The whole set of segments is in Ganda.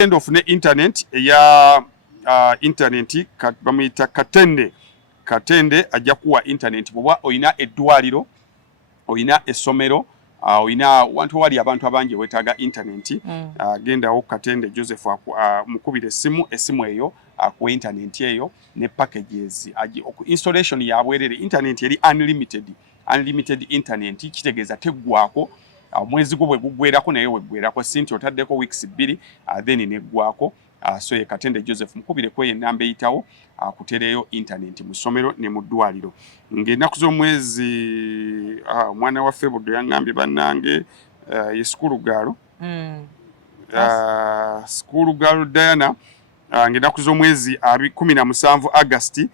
End of ne internet ya internet bamuyita katende ajja kuwa internet bwoba oyina eddwaliro oyina essomero oyina wantu wali abantu abangi wetaaga internet gendawo Katende Joseph mukubire essimu eyo ku internet eyo ne packages ku installation ya bwerere internet eri unlimited internet kitegeeza teggwako mwezi gwo bwe gugwerako naye weggwerako sinti otaddeko weeks 2 then neggwako so ye Katende Joseph mukubire kwe enamba eyitawo kutereyo internet mu ssomero ne mu ddwaliro ng'ennaku z'omwezi mwana wa February yangambye bannange ye School Girl School Girl Diana ng'ennaku z'omwezi 17 August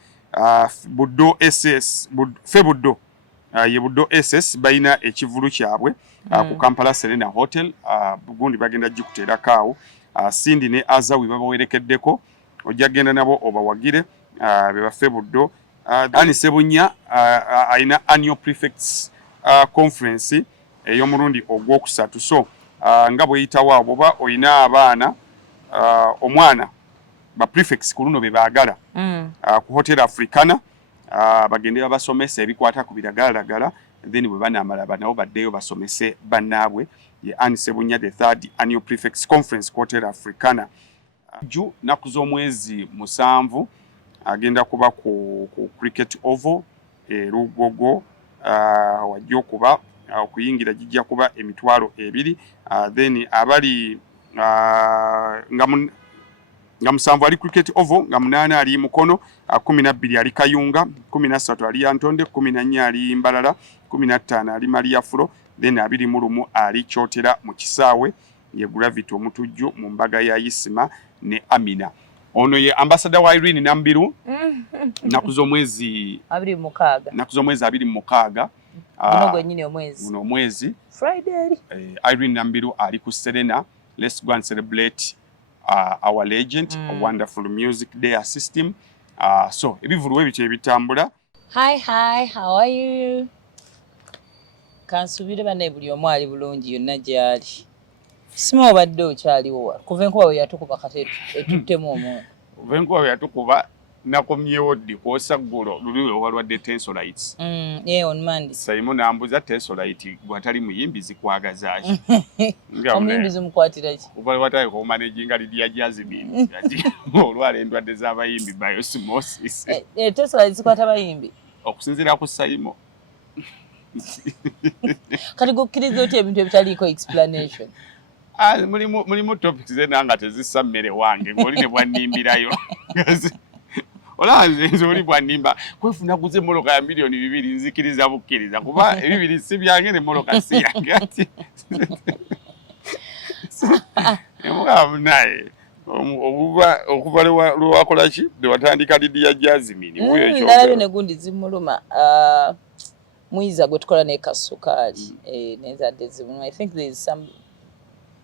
Buddo SS Febuddo ye Buddo SS bayina ekivulu kyabwe ku Kampala Serena Hotel gundi bagenda jikuteerako Sindi ne Azawi babawerekeddeko ojja genda nabo obawagire beba Febuddo Ani Sebunya aina annual prefects conference ey'omulundi ogwokusatu so nga bweyitawo oba oyina abaana omwana ba prefects ku luno be baagala ku Hotel Africana bagende babasomesa ebikwata ku biragalalagala then bwe banamala nabo baddeyo basomese bannaabwe ye Ani Sebunya the third annual prefects conference ku Hotel Africana ju naku z'omwezi 7 agenda kuba ku cricket oval Lugogo wajja okuba okuyingira jijja kuba emitwalo 2 then abali nga 7 ali cricket oval nga 8 ali Mukono 12 ali Kayunga 13 ali Antonde 14 ali Mbalala 15 ali Maria Furo then 21 ali Kyotera mu kisaawe ye Gravity omutujju mu mbaga ya Isima ne Amina ono ye ambassador wa Irene Nambiru naku z'omwezi 26 uno mwezi Friday Irene Nambiru ali ku Serena. Let's go and celebrate our legend a wonderful music day system so ebivulu ebyo ebitambula. Hi, how are you? Kansubire bane buli omwali bulungi yonna gyali sima obadde okyaliwo kuva enkuba we yatukuba kati etuttemu omwoyo kuva enkuba we yatukuba nakomyewo ddi kwosa ggulo luli walwadde tensorite on Monday Simon ambuza tensorite gwatali muyimbi zikwagazaaki omuyimbi zimukwatira ki ubali wataye ko managinga Lydia Jasmine olwala endwadde z'abayimbi biosmosis tensorite zikwata abayimbi okusinziira ku Simon kati gukkiriza otya ebintu ebitaliiko explanation mulimu topics zenanga tezissa mmere wange ng'oli ne bwannimbirayo olanze oli bwannimba kwefuna guze moloka ya milioni 2 nzikiriza bukkiriza kuba ebibiri si byange ne moloka si yange ati emugamu naye okuva lwakola ki lwatandika Lydia Jasmine wuyo ekyo nalabye ne gundi zimuluma mwiza gwe tukola ne kasukaali n'enzadde zimu. I think there is some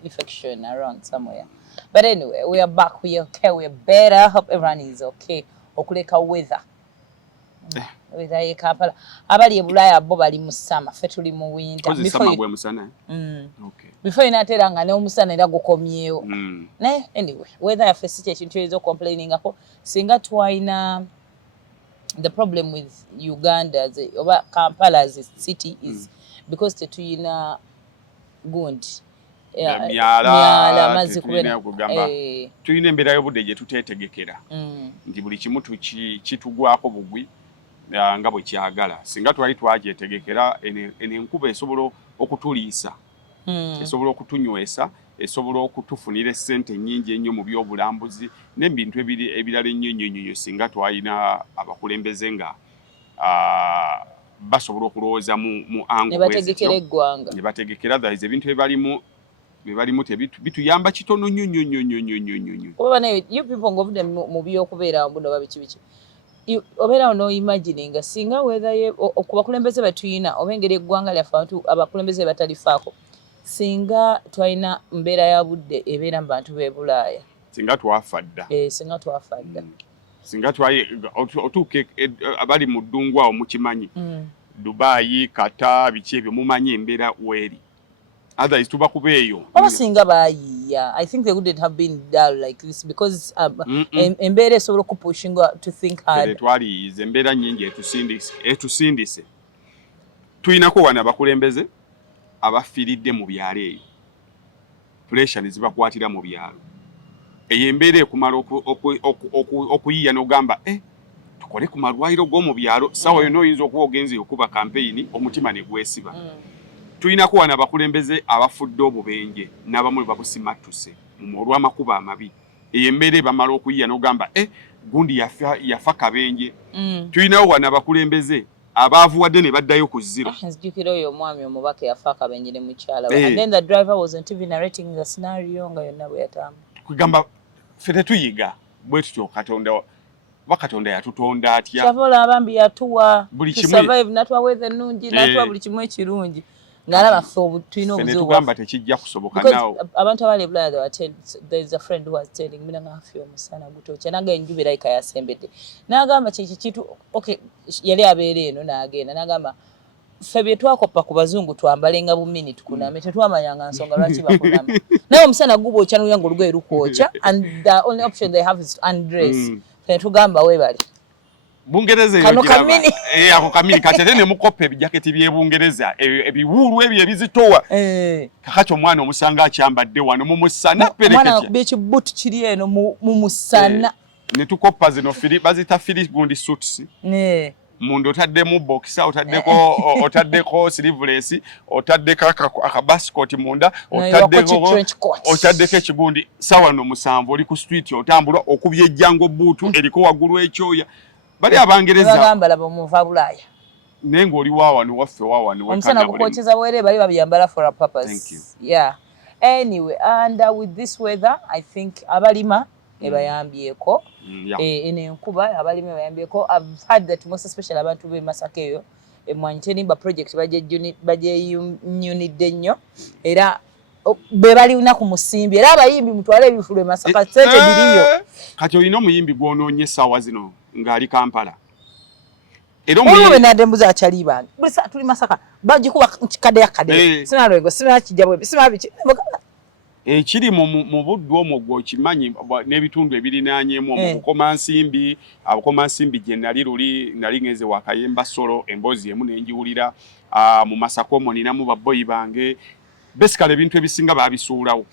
infection around somewhere. But anyway, we are back. We are okay. We are better. Hope everyone is okay. Okuleka weather. Weather ye Kampala. Abali e Bulaya bo bali mu summer. Fe tuli mu winter. Before you musana. Okay. Before inaatera nga ne omusana era gukomyewo. Ne anyway, weather ya fesite ekintu ezo complaining ako singa twaina the problem with Uganda oba Kampala as a city is because tetuyina gundi myala mazi kubera kugamba tuyina embeera y'obudde gye tuteetegekera nti buli kimu kitugwako bugwi nga bwe kyagala singa twali twagyetegekera eno enkuba esobola okutuliisa esobola okutunywesa esobola okutufunira essente nnyingi ennyo mu byobulambuzi n'ebintu ebirala ennyo singa twalina abakulembeze nga basobola okulowooza mu angu ne bategekera that ebintu bebalimu bituyamba kitono nnyo kuba naye you people ng'ovudde mu by'okubeera mbuno babiki obeera no imagine nga singa weather ye ku bakulembeze batuyina oba engeri eggwanga lyaffe abantu abakulembeze batalifaako singa twalina mbeera ya budde ebeera mu bantu b'e Bulaaya singa twafadda singa otuuke abali mu ddungu awo mukimanyi Dubai Kata biki ebyo mumanyi embeera weri Otherwise tuba kubeeyo. Abasinga bayiya. I think they wouldn't have been dull like this because embeera esobola okupushinga to think hard. Twaliyize embeera nnyingi etusindise. Tuyinako wano abakulembeze abafiiridde mu byalo eyo. Pressure ne zibakwatira mu byalo. Eyo embeera ekumala okuyiya n'ogamba tukole ku malwaliro g'omu byalo sawa yonna oyinza okuba ogenze okuba kampeyini omutima ne gwesiba. Tuyinako wano abakulembeze abafudde obubenje n'abamu babusimattuse olw'amakubo amabi. Eyo embeera bamala okuyiya n'ogamba gundi yafa kabenje. Tuyinawo wano abakulembeze abaavuwadde ne baddayo ku zero. Nzijukira oyo omwami omubaka yafa akabenje ne mukyala we. And then the driver wasn't even narrating the scenario nga yonna bwe yatambula. Kugamba ffe tetuyiga bwe tutyo Katonda yatutonda atya. Kyavola abambi yatuwa buli to kimwe survive natuwa weather ennungi natuwa buli kimu ekirungi. Ng'alaba ffe tulina obuzibu. Netugamba tekijja kusoboka naawo. Abantu abali Bulaya there's a friend who was telling me ng'afya omusana gutokya nange enjuba erayika yasembedde. N'agamba kiki kitu okay yali abeera eno n'agenda n'agamba ffe bye twakoppa ku bazungu twambalenga bumini tukuname tetwamanyanga nsonga lwaki bakunama. Naye omusana gubwokya n'oyanga olugoye lukwokya and the only option they have is to undress. Ffe tugamba weebale. Bungereza eyo kiraba. Ako kamini katete ne mukopa ebijaketi by'Ebungereza ebiwulu ebyo ebizitowa. Kakati omwana omusanga akyambadde wano mu musana pereketya. Omwana byekibutu kiri eno mu musana. Ne tukopa zino bazita fili gundi suits. Mundu otaddemu boxer otaddeko sleeveless otaddeko akabasket munda otaddeko ekigundi sawa no musanvu oli ku street otambula okubye ejjango buutu eriko wagulu ekyoya. Bali Abangereza bagamba laba omuva Bulaya nengo oli wawano waffe wawano omusana gukwoteza bwere bali babyambala for a purpose. Thank you. Yeah. Anyway, and with this weather I think abalima ebayambyeko ene enkuba abalimi bayambyeko. I've heard that most especially abantu be Masaka eyo emwanyi tenimba project bagyeyunidde nnyo era be bali ku musimbi era abayimbi mutwale ebifulu Masaka sente biliyo. Kati olina omuyimbi gwonoonye essaawa zino ng'ali Kampala. Era omuyimbi nadembuza akyali bange buli saa tuli Masaka bagikuba kikade sinalwengo sinakijabwe sinabiki ekiri mu buddu omwo gwokimanyi n'ebitundu ebirinaanyemu omubukomansimbi abukomansimbi gye nali ngeze wakayemba solo emboozi emu nenjiwulira mu Masaka omwo ninamu babboyi bange basically ebintu ebisinga baabisuulawo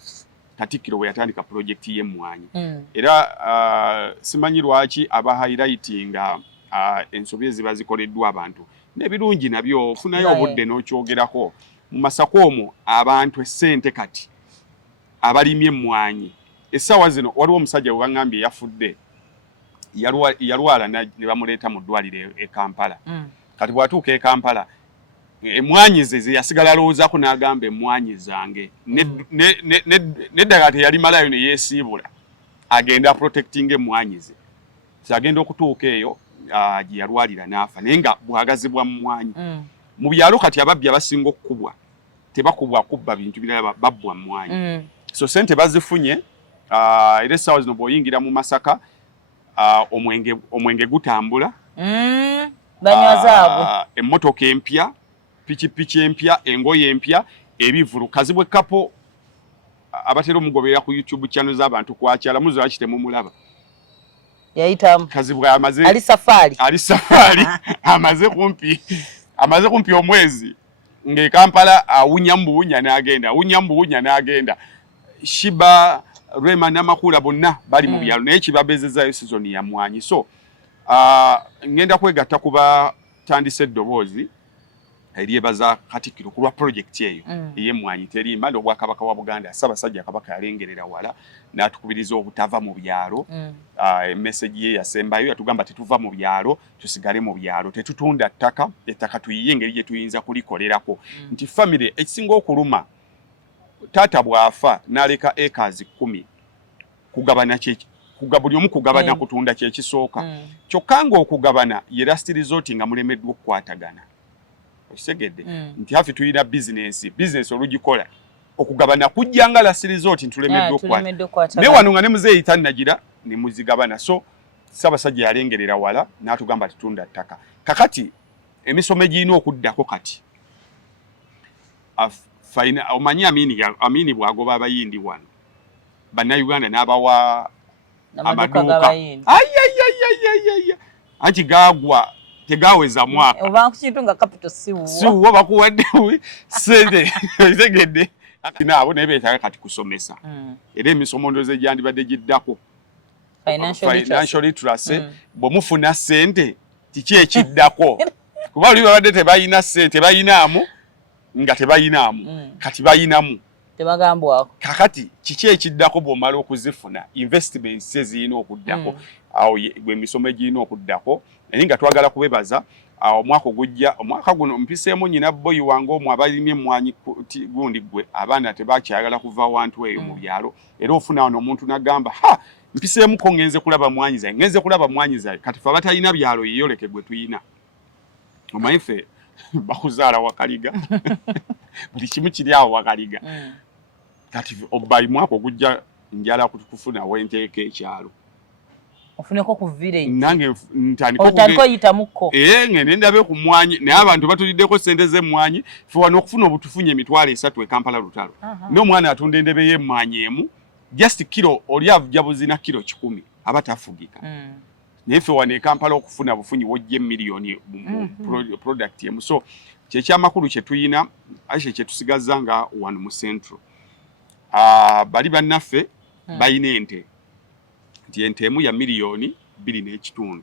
Katikkiro bwe yatandika projekiti y'emmwanyi. Era simanyi lwaki aba highlightinga ensobi eziba zikoleddwa abantu n'ebirungi nabyo ofunayo obudde n'okyogerako. Mu Masaka omwo abantu essente kati abalimye emmwanyi essaawa zino waliwo omusajja we baŋŋambye yafudde yalwala ne bamuleeta mu ddwaliro e Kampala. Kati bw'atuuka e Kampala emmwanyi ze yasigala alowoozaako n'agamba emmwanyi zange n'eddagala teyalimalayo ne yeesiibula agenda protecting emmwanyi ze agenda okutuuka eyo gye yalwalira n'afa naye nga bwagazibwa mu mmwanyi. Mu byalo kati ababbi abasinga okukubwa tebakubwa kubba bintu birala babbwa mmwanyi. So sente bazifunye era essaawa zino bw'oyingira mu Masaka omwenge gutambula banywazaabwe emmotoka empya pikipiki empya engoye empya ebivulu Kazibwe kapo abatera omugoberera ku YouTube channel z'abantu kwakyala muzo lwaki temumulaba yayitamu Kazibwe amaze ali safari amaze kumpi omwezi nge Kampala awunyambuunya n'agenda Shiba Rema n'Amakula bonna bali mu byalo naye kibabezezaayo season ya mmwanyi. So ngenda kwegatta kuba tandise eddoboozi eryebaza Katikkiro ku lwa project eyo ey'emmwanyi terimba n'Obwakabaka wa Buganda Ssaabasajja Kabaka yalengerera wala n'atukubiriza obutava mu byalo. Message ye yasembayo yatugamba tetuva mu byalo tusigale mu byalo tetutunda ettaka tuyiye engeri gye tuyinza kulikolerako nti family ekisinga okuluma taata bw'afa n'aleka acres 10 kugabana buli omu kugabana kutunda kyekisooka kyokka ng'okugabana ye last resort nga mulemeddwa okukwatagana okisegedde nti hafi tuyina business olugikola okugabana kujjanga last resort ntulemeddwa okukwata naye wano nga ne muzeeyi tannagira ne muzigabana. So Ssaabasajja yalengerera wala n'atugamba tutunda ttaka kakati emisomo egirina okuddako kati omanyi Amini bwagoba abayindi wano bannayuganda n'abawa amaduuka anti gaagwa tegaweza mwaka oba kukintu nga capital siwo bakuwadde sente otegedde naabo naye beetaaga kati kusomesa era emisomondozo egyandibadde giddako financial literacy bwe mufuna sente kiki ekiddako kuba oli babadde tebayina sente bayinaamu nga tebayinaamu kati bayinamu tebagambwako kakati kiki ekiddako bw'omala okuzifuna investments ezirina okuddako awo gwe emisomo egirina okuddako naye nga twagala kubebaza omwaka guno mpiseemu nyina boyi wange omwo abalimye emmwanyi gundi gwe abaana tebakyagala kuva wantu eyo mu byalo era ofuna wano omuntu n'agamba mpiseemuko ngenze kulaba mwanyi zaye kati fe abatalina byalo yeyoleke gwe tuyina omanyi ffe bakuzaala wakaliga buli kimu kiri awo wakaliga kati obayi mwaka ogujja njala kufuna wenteeka ekyalo ofuneko ku village nange ntandiko yitamuko ngende ndabe ku mwanyi naye abantu batuliddeko sente z'emmwanyi fe wano okufuna obutufunye emitwalo 3 e Kampala lutalo n'omwana atunda endebe y'emmwanyi emu just kilo oli avujabuzina kilo 100 aba tafugika naye fe wano e Kampala okufuna bufunyi wojja miliyoni product emu so kyekyamakulu kye tuyina ashe kye tusigaza nga wano mu central bali bannaffe bayina ente nti ente emu ya miliyoni 2.5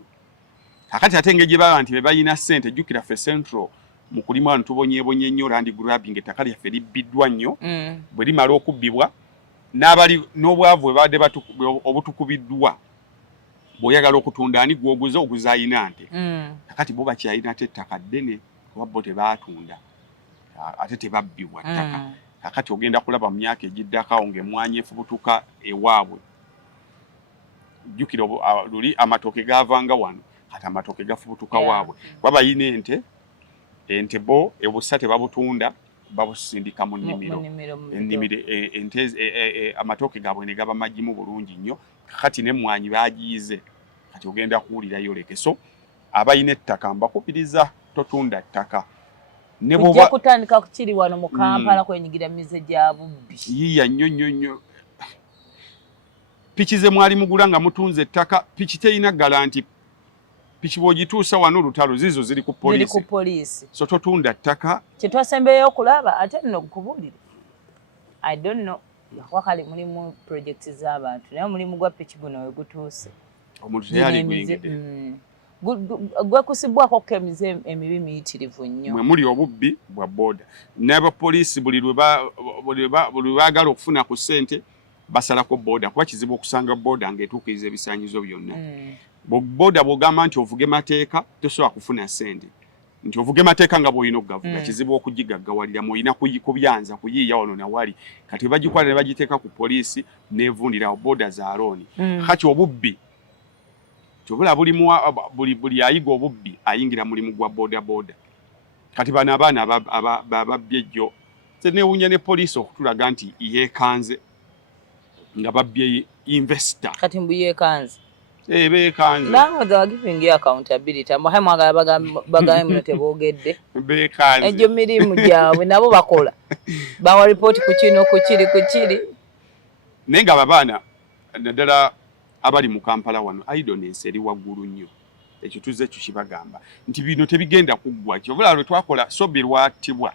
kakati ate engeri gye baba nti be bayina ssente jjukira ffe central mu kulima wano tubonyeebonye nnyo land grabbing ettaka lyaffe libbiddwa nnyo bwe limala okubbibwa n'abali n'obwavu bwe badde obutukubiddwa bw'oyagala okutunda ani gw'oguza oguza ayina nte kakati bo bakyayina ate ettaka ddene kuba bo tebaatunda ate tebabbibwa ttaka kakati ogenda kulaba mu myaka egiddakawo ng'emmwanyi efubutuka ewaabwe jjukira luli amatoke gaavanga wano kati amatoke gafubutuka waabwe kuba bayina ente bo ebusa tebabutunda babusindika mu nnimiro amatoke gaabwe ne gaba magimu bulungi nnyo kakati n'emmwanyi baagiyize kati ogenda kuwulirayo leke so abayina ettaka mbakubiriza totunda ttaka ojja kutandika kukiri wano mu Kampala kwenyigira mize gya bubbi yiya nnyo piki ze mwali mugula nga mutunze ettaka piki teyina galanti piki bw'ogituusa wano olutalo zizo ziri ku poliisi so totunda ttaka kye twasembeyo okulaba ate nno nkubuulire I don't know wakali mulimu projects z'abantu naye omulimu gwa piki guno we gutuuse omuntu teyali gwingide gwekusibwako kemize emibi miyitirivu nnyo mwe muli obubbi bwa booda n'abapoliisi buli lwe baagala okufuna ku ssente basalako booda kuba kizibu okusanga booda ng'etuukiriza ebisaanyizo byonna booda bw'ogamba nti ovuge mateeka tosobola kufuna ssente nti ovuge mateeka nga bw'olina okugavuga kizibu okugigaggawaliramu olina kubyanza kuyiiya wano nawali kati bagikwala ne bagiteeka ku poliisi n'evundirawo booda za looni kati obubbi kyobula buli ayiga obubbi ayingira mulimu gwa booda kati bano abaana babbye ejjo neewunya ne poliisi okutulaga nti yeekanze nga babbye investor kati mbu yeekanze beekanze nawe they were giving you accountability amwe mwagala bagambe muno teboogedde beekanze egyo mirimu gyabwe nabo bakola bawa ripooti ku kino ku kiri naye nga abaana naddala abali mu Kampala wano idleness eri waggulu nnyo ekyo tuzze tukibagamba nti bino tebigenda kuggwa kyobula lwe twakola sobi lwatibwa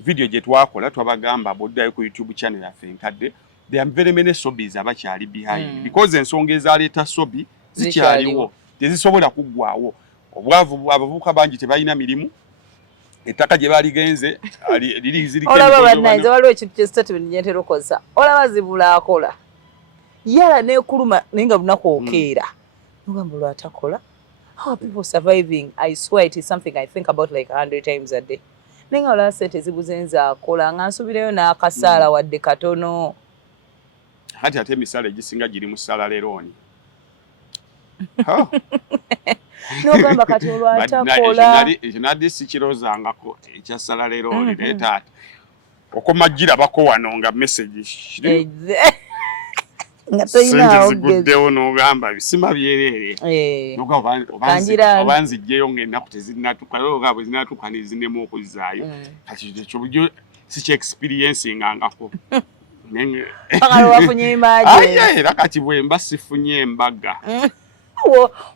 video gye twakola twabagamba boddayo ku YouTube channel yaffe enkadde there are very many sobies abakyali behind because ensonga ezaleeta sobi zikyaliwo tezisobola kuggwaawo obwavu abavubuka bangi tebalina mirimu ettaka gye baligenze liri ziriko olaba bannanze waliwo ekintu kye statement nyentera okozesa olaba zibula akola yala nekuluma naye nga lunaku okeera nogamba lwatakola how are people surviving? I swear it is something I think about like 100 times a day naye nga olaba sente zibuzenza akola nga nsubireyo n'akasaala wadde katono kati ate emisala egisinga giri mu salary loan nogamba kati olwatakola ekyo naddi sikirozangako ekya salary loan naye taata okomajjira bako wano nga message nga toyina ziguddewo n'ogamba bisima byereere oba nzijjeyo ng'ennaku tezinnatuka oba bwe zinnatuka ne zinnemu okuzaayo kati ekyo sichi experiencing ngako nenge akalo wafunye image era kati bwe mbasifunye embaga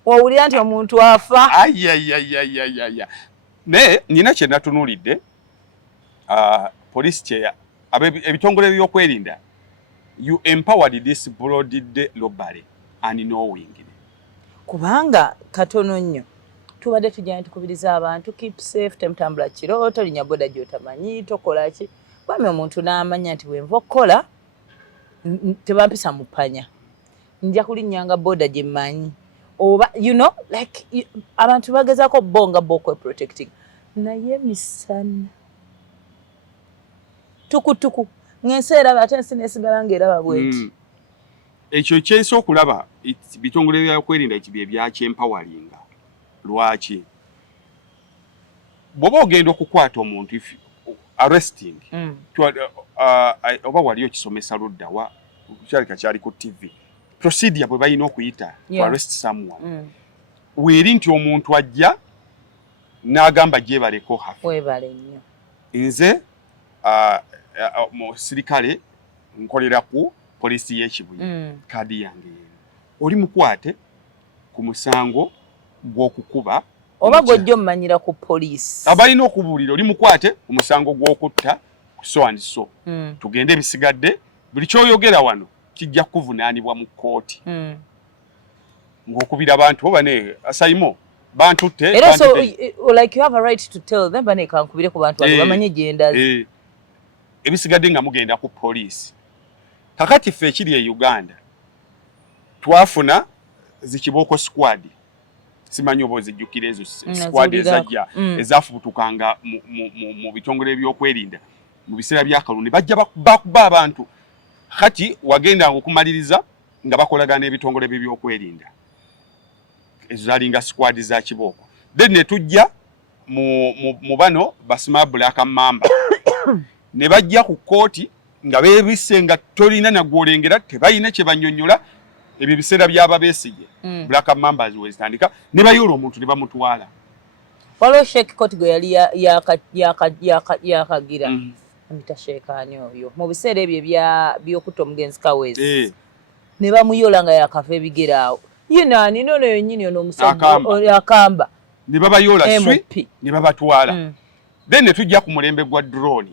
wawulira nti omuntu afa ne nina kye natunulidde police chair ebitongole by'okwerinda you empowered this broad robbery and knowing kubanga katono nnyo tubadde tujja tukubiriza abantu keep safe temtambula kiro tolinya boda gy'otamanyi tokola ki bwami omuntu n'amanya nti wenva okukola tebampisa mu ppanya nja kulinnyanga boda gye mmanyi oba like abantu bagezaako bonga bokwe protecting naye misana tukutuku ng'ensi eraba ate ensi neesigala ng'eraba bweti ekyo kyensi okulaba bitongole byakwerinda ekibyo ebyakyempoweringa lwaki bw'oba ogenda okukwata omuntu arresting oba wali okisomesa luddawa kyalika kyali ku TV procedure bwe balina okuyita to arrest someone weeri nti omuntu ajja n'agamba gyebaleko hafi webale nnyo nze musirikale nkolera ku polisi y'ekibuye kaadi yange oli mukwate ku musango gw'okukuba oba gw'ojja omumanyira ku poliisi abalina okubuulira oli mukwate ku musango gw'okutta so and so tugende ebisigadde buli kyoyogera wano kijja kuvunaanibwa mu kkooti ng'okubira abantu oba ne asayimo bantutte era so like you have a right to tell them bane kankubire ku bantu abo bamanye gyendazi ebisigadde nga mugenda ku poliisi kakati ffe ekiri e Uganda twafuna zikibooko squad simanyi oba ozijjukira ezo squad ezajja ezafubutukanga mu bitongole by'okwerinda mu biseera by'akalulu ne bajja bakuba abantu kati wagendanga okumaliriza nga bakolagana ebitongole by'okwerinda ezo zalinga squad za kibooko then ne tujja mu bano basima Black Mamba ne bajja ku kkooti nga beebise nga tolina nagwolengera tebalina kye banyonnyola ebyo biseera by'ababeesige Black Mamba wezitandika ne bayoola omuntu ne bamutwala waliwo Sheikh Koti gwe yali yakagira amita sheekaani oyo mu biseera ebyo by'okutta omugenzi Kaweesi ne bamuyoola nga yakava ebigere awo yinaani nono yennyini ono omusajja akamba ne babayoola swi ne babatwala then ne tujja ku mulembe gwa drone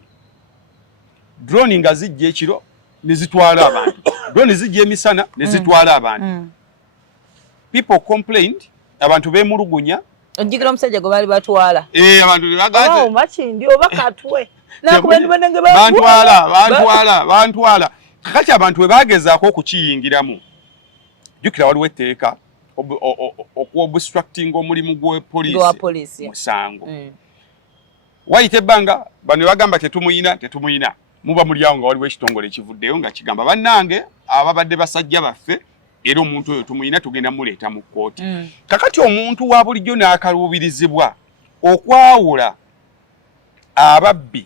nga zijja ekiro ne zitwala abantu drone zijja emisana ne zitwala abantu people complained abantu beemulugunya ojjukira omusajja gwe baali batwala abantu ne bagamba makindi oba katwe bantwala kakati abantu bwe bagezaako okukiyingiramu jjukira waliwo etteeka oku-obstructing omulimu gw'epoliisi musango wayita ebbanga bano bagamba tetumuyina muba mulyawo nga waliwo ekitongole ekivuddeyo nga kigamba bannange ababadde basajja baffe era omuntu oyo tumuyina tugenda muleeta mu kkooti kakati omuntu wa bulijjo n'akaluubirizibwa okwawula ababbi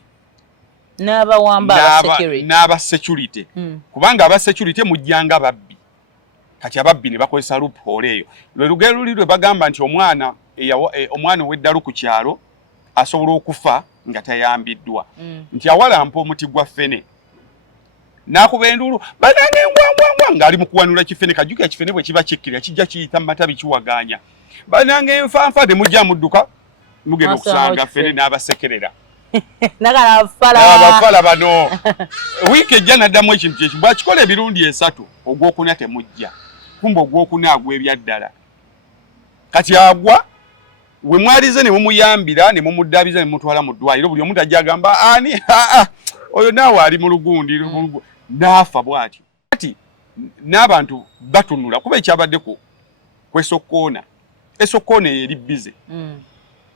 n'aba security kubanga aba security mujjanga babbi kati ababbi ne bakozesa loophole eyo lwe lugero luli lwe bagamba nti omwana ow'eddalu ku kyalo asobola okufa nga tayambiddwa nti awalampa omuti gwa ffene n'akuba enduulu banange ngwangwangwa ng'ali mu kuwanula kifene kajjukira kifene bwe kiba kikkirira kijja kiyita mu matabi kiwaganya banange enfanfa temujja mudduka mugenda okusanga ffene n'abasekerera abafala bano wiiki ejja naddamu ekintu kyeki bw'akikola emirundi 3 ogwokuna temujja kumba ogwokuna agw'ebya ddala kati agwa we mwalize ne mumuyambira ne mumuddabiza ne mutwala mu ddwaliro buli omuntu ajja agamba ani oyo naawe ali mu lugundi n'afa bw'atyo kati n'abantu batunula kuba ekyabadde ku Esokkoona eri bize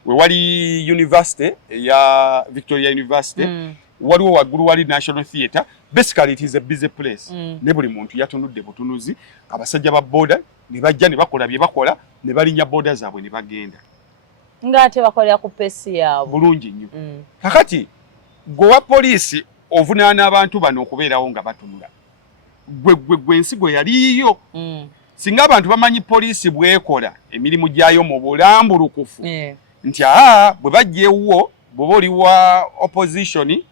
we wali university ya Victoria University waliwo waggulu wali National Theatre basically it is a busy place ne buli muntu yatunudde butunuzi abasajja ba boda ne bajja ne bakola bye bakola ne balinnya boda zaabwe ne bagenda ngate bakolera ku pesi yaabwe bulungi nnyo kakati gwe poliisi ovunaana abantu bano okubeerawo nga batunula gwe ensigo yaliyo singa abantu bamanyi poliisi bwekola emirimu gyayo mu bulambulukufu nti bwe bajja ewuwo bw'oba oli wa opposition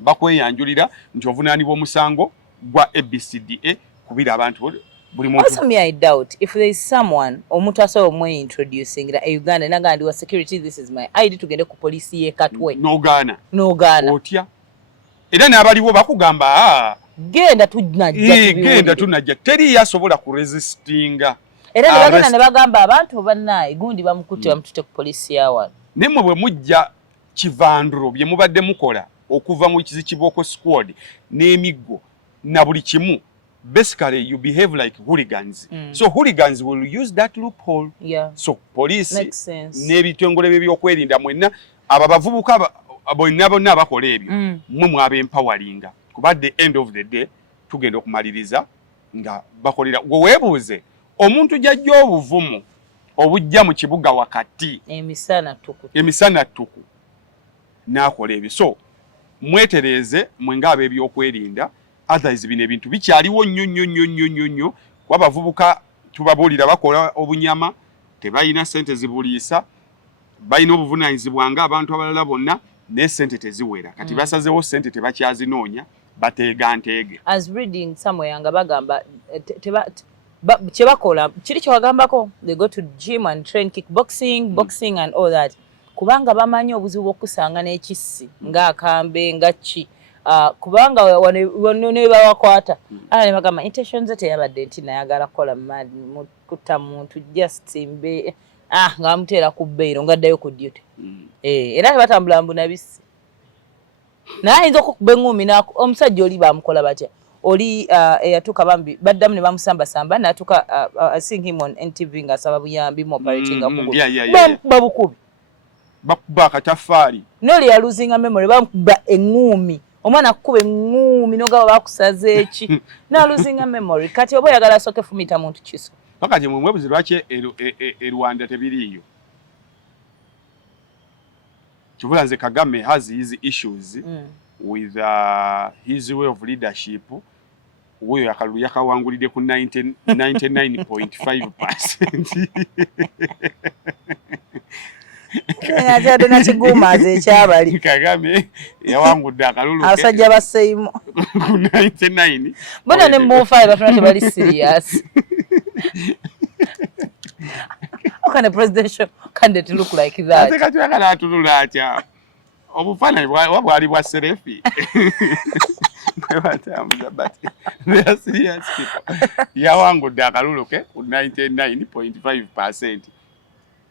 bakweyanjulira nti ovunaanibwa omusango gwa ABCDA kubira abantu buli muntu. Also me I doubt if there is someone omuntu asobola omweintroducing a Uganda nagandi wa security this is my ID tugende ku police ye Katwe. N'ogaana. Otya. Era n'abaliwo bakugamba genda tunajja teri yasobola ku resistinga. Era nebagenda ne bagamba abantu bannaye gundi bamukutte bamutute ku police yawa. Nemwe bwe mujja kivanduro bye mubadde mukola okuva mu kizikibooko squad n'emiggo na buli kimu. Basically, you behave like hooligans. So hooligans will use that loophole. Yeah. So police n'ebitongole by'ebyokwerinda mwenna abavubuka bonna abakola ebyo mmwe mwab'empawalinga kuba at the end of the day tugenda okumaliriza nga bakolera gwe weebuuze omuntu jajja obuvumu obujja mu kibuga wakati emisana ttuku n'akola ebyo. So mwetereeze mwe ng'ab'ebyokwerinda otherwise bino ebintu bikyaliwo nnyo kuba abavubuka tubabuulira bakola obunyama tebalina ssente zibuliisa balina obuvunaanyizibwa ng'abantu abalala bonna ne ssente teziwera kati basazeewo ssente tebakyazinoonya bateega nteege. As reading somewhere nga bagamba kye bakola kiri kye wagambako they go to gym and train kickboxing boxing and all that kubanga bamanyi obuzibu bw'okusanga n'ekissi ng'akambe nga ki kubanga wano ne bawakwata ne bagamba intention ze teyabadde nti nayagala kukola kutta muntu just mbe nga bamuteera ku bbeiro ng'addayo ku duty era tebatambula mbunabisi naye ayinza okukuba eŋŋumi omusajja oli bamukola batya oli eyatuuka bambi baddamu ne bamusambasamba n'atuuka seeing him on NTV ng'asaba buyambi mu operating babukubi bakuba akataffaali n'oli yaluzinga memory bamukuba eŋŋumi omwana akukuba eŋŋumi n'ogaba bakusaze eki n'aluzinga memory kati oba oyagala asooke fumita muntu kiso pakati mwe mwebuzi lwaki e Rwanda tebiriiyo kibula nze Kagame has his issues with his way of leadership weyo yakawangulidde ku 99.5%. Ate nakigumaze ekyabali Kagame yawangudde akalulu abasajja basseyimu ku 99 bona ne mu 5 bafuna tebali serious. How can a presidential candidate look like that? Ate kati yakala atulula atya obufaananyi bwali bwa serefi but they are serious people. Yawangudde akalulu ke ku 99.5%.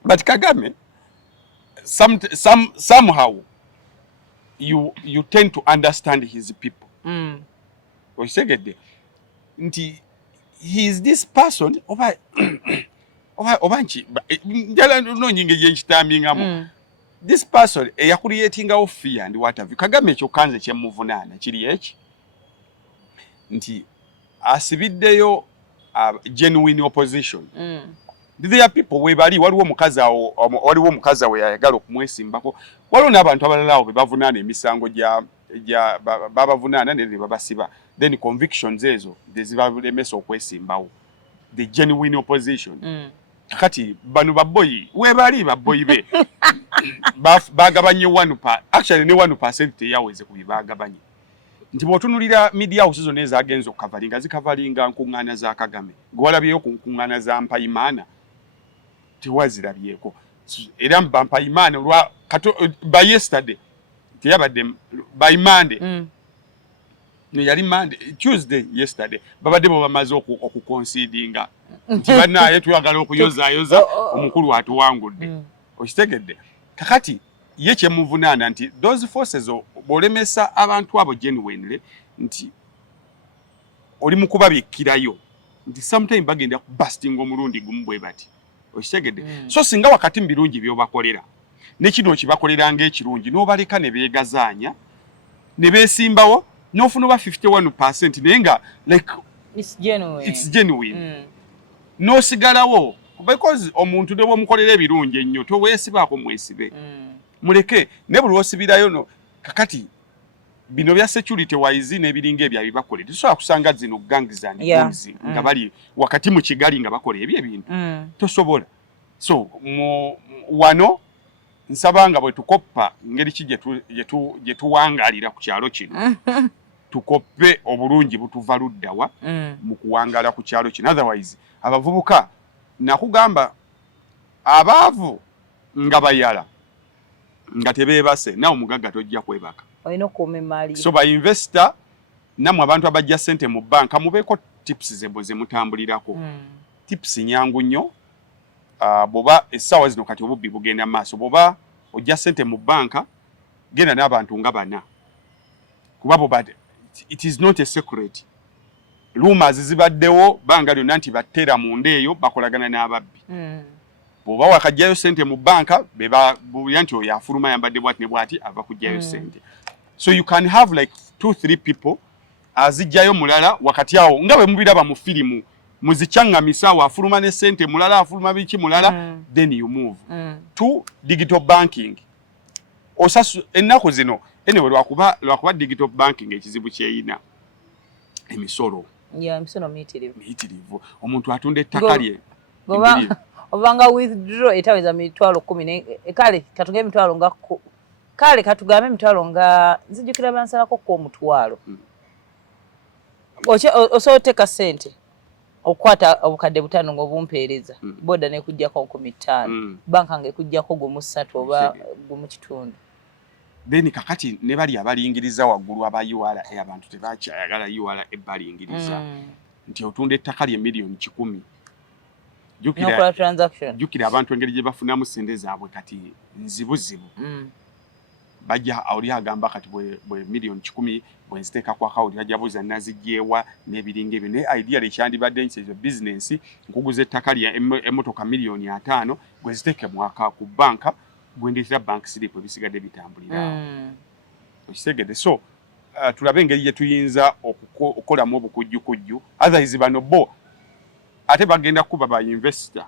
But Kagame somehow you tend to understand his people. Osegedde nti he is this person oba nchi njala nonyinge je nchitambingamu this person eyakuliyetingawo fear and what have you. Kagame ekyo kanze kyemuvunaana kiri eki nti asibiddeyo genuine opposition. There are people webali waliwo omukazi we yayagala okumwesimbako waliwo n'abantu abalala awo bebavunaana emisango gya babavunaana ne babasiba then convictions ezo zibalemesa okwesimbawo the genuine opposition. Kati bano baboyi webali baboyi be bagabanye 1% actually ne 1% teyaweze kubibagabanye nti bwotunulira media house zonna ezagenza okukavalinga zikavalinga nkuŋŋaana za Kagame gwalabyeyo ku nkuŋŋaana za Mpayimana tiwazirabyeko era Mpayimana olwa by yesterday teyabadde by Monday yali Monday Tuesday yesterday babadde bamaze okuconsidinga nti bannaye tuyagala okuyozayoza omukulu atuwangudde okitegedde kakati ye kyemuvunaana nti those forces bolemesa abantu abo genuinely nti oli mukubabikkirayo nti sometime bagenda kubusting omulundi gumu bwe bati okitegedde so singa wakati mu birungi byobakolera ne kino kibakolera ng'ekirungi n'obaleka ne beegazaanya ne beesimbawo n'ofuna oba 51% naye nga like it's genuine. N'osigalawo because omuntu ne bw'omukolera ebirungi ennyo toweesibaako mwesibe muleke ne buli lw'osibirayo no kakati bino bya security wise n'ebiringa ebyo bibakolera tosobola kusanga zino gangs and gangs nga bali wakati mu kigali nga bakola ebyo ebintu tosobola. So wano nsabanga bwe tukoppa ngeri ki gye tuwangalira ku kyalo kino tukoppe obulungi butuva luddawa mu kuwangala ku kyalo kino. Otherwise abavubuka nakugamba abaavu nga bayala nga tebeebase nawe mugagga tojja kwebaka. Olina okuuma emmaali. So ba investor namwe abantu abajja ssente mu banka mubeeko tips ze mutambulirako. Tips nyangu nnyo. Boba essaawa zino kati obubbi bugenda maaso. Boba ojja ssente mu banka genda n'abantu nga bana. Kuba boba it is not a secret. Rumors zibaddewo banga lyonna nti batera mu ndeeyo bakolagana n'ababbi. Boba wakajjayo ssente mu banka beba bulya nti oyo afuluma yambadde bwati ne bwati ava kujjayo ssente. So you can have like 2-3 people azijjayo mulala wakati awo nga bwe mubiraba mu filimu muzichanga misawo afuluma ne ssente mulala afuluma biki mulala then you move to digital banking. Osasu enako zino anyway lwakuba digital banking ekizibu kyeyina emisolo. Yeah, emisolo miyitirivu. Omuntu atunda ettaka lye obanga withdraw etaweza mitwalo 10 kale katuge mitwalo nga kale katugambe mitwalo nga nzijukira bansalako ko mutwalo. Osooteka ssente okwata obukadde 5 ng'obumpeereza boda ne kujjako 15 banka ng'ekujjako gumu 3 oba gumu kitundu. Then kakati ne bali abalingiriza waggulu aba URA abantu tebakyayagala URA ebalingiriza nti otunda ettaka lye miliyoni 10. Jukira abantu engeri gye bafunamu ssente zaabwe kati nzibuzibu. Bajja awuli agamba kati bwe miliyoni 10 bwe nziteeka kwa kawuli bajja buuza nazigyewa n'ebiringa ebyo. Naye ideally kyandibadde nti ezo business nkuguza ettaka lya emmotoka miliyoni 5 bwe ziteeke mwaka ku banka bwe ndeetera bank slip ebisigadde bitambulira. Okitegedde. So tulabe engeri gye tuyinza okukolamu obukujjukujju. Otherwise bano bo ate bagenda kuba ba investor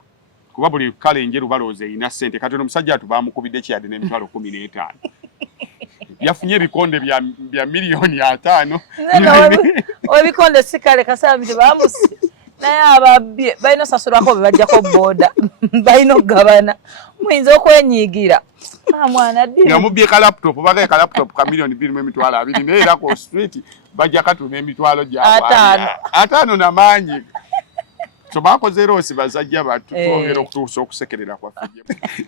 kuba buli kale enjeru balooza erina ssente. Kati omusajja atu bamukubidde kyadde n'emitwalo 15 yafunye ebikonde bya miliyoni 5. Ebikonde si kale kasaba nti bamusi naye ababbi balina osasulwako be bajjako booda balina okugabana muyinza okwenyiigira mwana ddi nga mubbye ka laptop baga ka laptop ka miliyoni 2.20 naye era ko street bajja katuma emitwalo gyabwe 5 na maanyi. So bakoze roosi basajja batu twongera okutuusa okusekerera kwaffe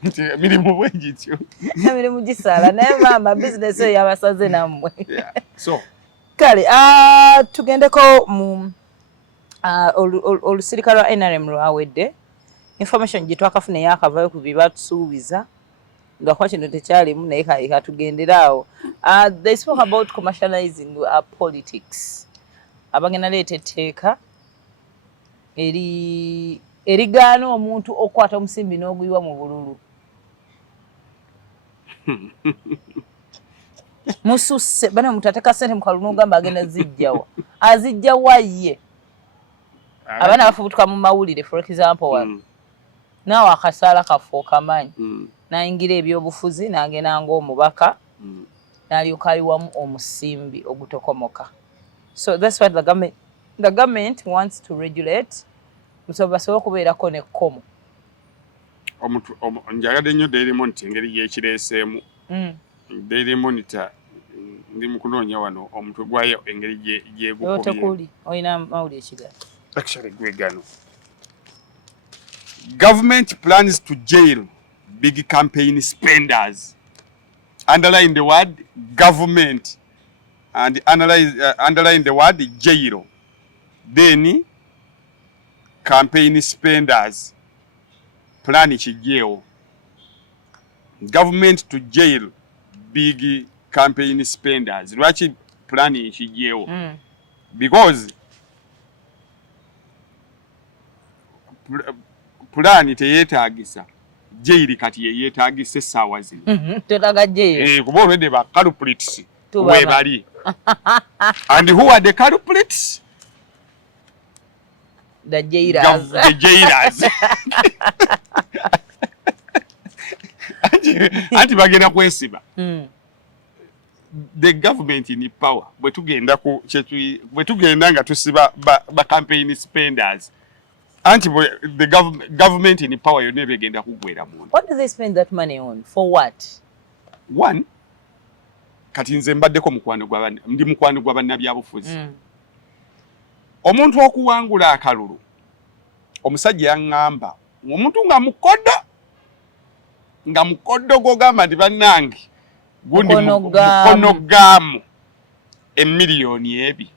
nti emirimu bwegityo emirimu gisala naye mama business eyo yabasaze nammwe. So kale tugendeko mu olusirika lwa NRM lwawedde information gye twakafuna yakavayo ku bye batusuubiza nga kwa kino tekyalimu naye katugenderaawo. They spoke about commercializing politics. Abagenda leeta etteeka erigaana omuntu okwata omusimbi n'oguyiwa mu bululu. Mususse bana omuntu ateka ssente mu kalulu n'ogamba agenda zijjawa azijjawa ye. Abaana bafubutuka mu mawulire for example one naawe akasaala kafu okamanyi n'ayingira ebyobufuzi n'agenda ng'omubaka n'alyoka ayiwamu omusimbi ogutokomoka. So that's what the government wants to regulate. Basobola okubeerako n'ekkomo. Njagadde nnyo Daily Monitor engeri gyekireeseemu. Daily Monitor ndi mu kunoonya wano omutwe gwayo engeri gyegukubye. Tekuli olina mawulire ekigali. Actually gwegano. Government plans to jail big campaign spenders. Underline the word government and underline the word jail. Then campaign spenders plan kijeo. Government to jail big campaign spenders. Lwaki plan kijeo? Because plan teyeetaagisa jail kati yeetaagisa essaawa zino. Tetaga jail. Kuba olwedde ba culprits webali. And who are the culprits? The jailers. The jailers. Anti bagenda kwesiba. The government in power. Bwe tugenda nga tusiba ba campaign spenders. anti the government in power yonna ebegenda kugwera muntu. What do they spend that money on? For what? One, kati nze mbaddeko ndi mukwano gwa bannabyabufuzi. Omuntu okuwangula akalulu omusajja yaŋŋamba omuntu nga mukoddo gw'ogamba nti bannange gundi mukono gaamu emiliyoni ebi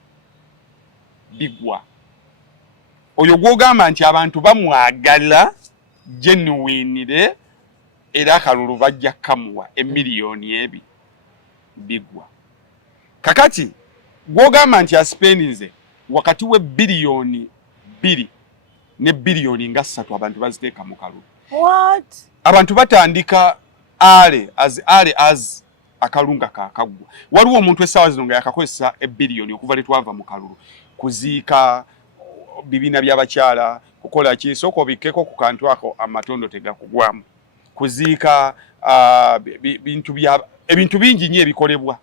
bigwa. Oyo gw'ogamba nti abantu bamwagala genuinire era akalulu bajja kamuwa emiliyoni ebi bigwa. Kakati gw'ogamba nti aspendinze wakati we biliyoni 2 ne biliyoni nga 3 abantu baziteeka mu kalulu. What? Abantu batandika as akalunga kakagwa. Waliwo omuntu essaawa zino nga yakakozesa ebiliyoni okuva letwava mu kalulu kuziika bibina by'abakyala kukola kisoko obikkeko ku kantu ako amatondo tegakugwamu kuziika ebintu bingi nnyo ebikolebwa.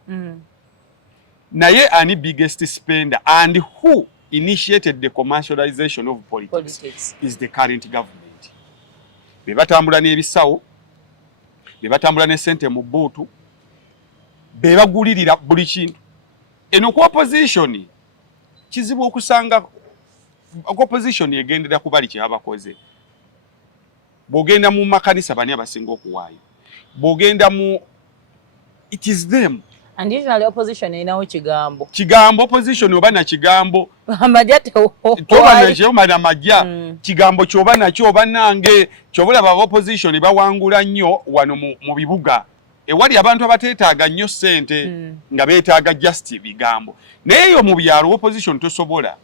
Naye ani biggest spender and who initiated the commercialization of politics is the current government. Be batambula n'ebisawo, be batambula ne sente mu bbuutu, be bagulirira buli kintu. Eno ku opposition kizibu okusanga opposition egendera ku bali kye abakoze. Bogenda mu makanisa bani abasinga okuwaayo. Bogenda mu it is them. And usually opposition inawo kigambo. Kigambo opposition oba na kigambo. Amajate toba na kyoma na majja. Kigambo kyoba na kyo banange kyobola ba opposition bawangula nnyo wano mu bibuga. Ewali abantu abateetaaga nnyo ssente nga beetaaga just bigambo. Naye yo mu byalo opposition tosobola.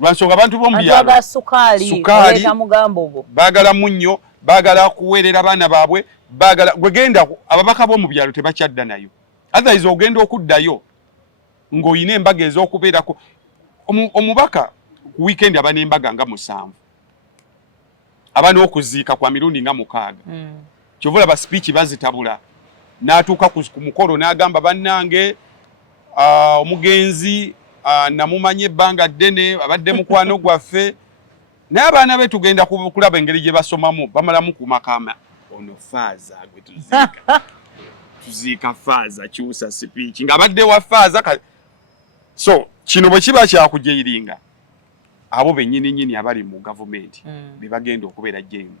Lwansonga abantu bo mu byalo. Baagala sukaali mugambo ogwo. Baagala munnyo, baagala kuweerera baana baabwe, baagala gwegenda ababaka bo mu byalo tebakyadda nayo. Otherwise ogenda okuddayo ng'oyina embaga ez'okubeerako. Omubaka ku weekend aba n'embaga nga 7. Aba n'okuziika kwa mirundi nga 6. Kyovula ba speech bazitabula. N'atuuka ku mukolo n'agamba bannange omugenzi namumanye ebbanga ddene abadde mukwano gwaffe. Naye abaana be tugenda kulaba engeri gye basomamu bamalamu ku makama. Ono faaza gwe tuziika. Tuziika faaza kyusa speech nga badde wa faaza so kino bwe kiba kyakujeyiringa abo bennyini abali mu government bibagenda okubeera jendi